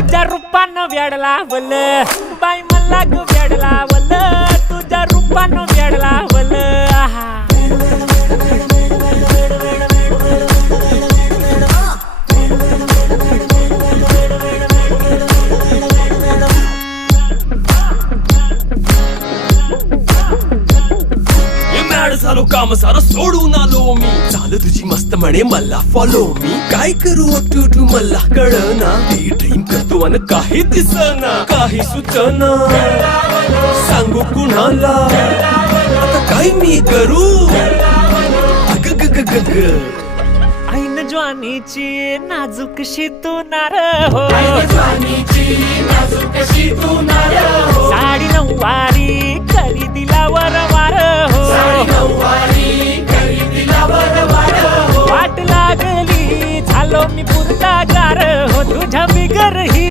तुझ्या रूपानं वेड लावल बाई मला ग वेड लावल तुझ्या रूपानं वेड लावल आहा झालो काम सारं सोडून आलो मी चाल तुझी मस्त म्हणे मला फॉलो मी काय करू टू मला कळना ती ड्रीम करतो आणि काही दिसना काही सुचना सांगू कुणाला आता काय मी करू अग ग ग ग ग ऐन ज्वानीची नाजूकशी तू नार हो साडी नऊवारी करी दिला वरवार हो वाट लागली झालो मी पुरता गार हो तुझ्या बिगर ही